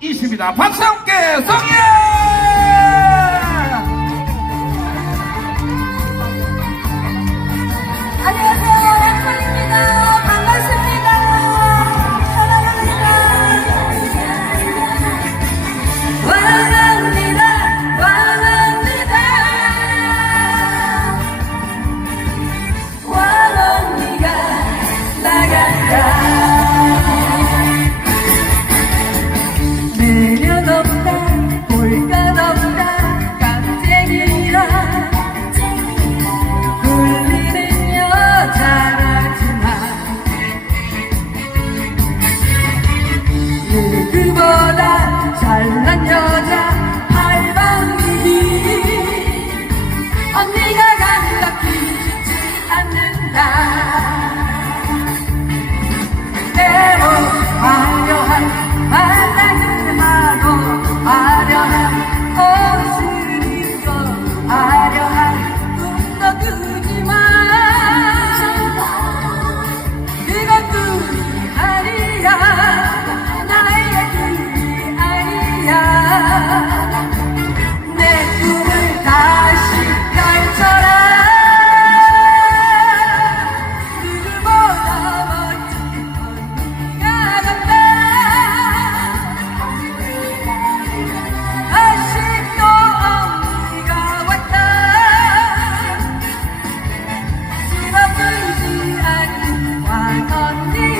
있습니다. 박수 함께 성예! night. Monday.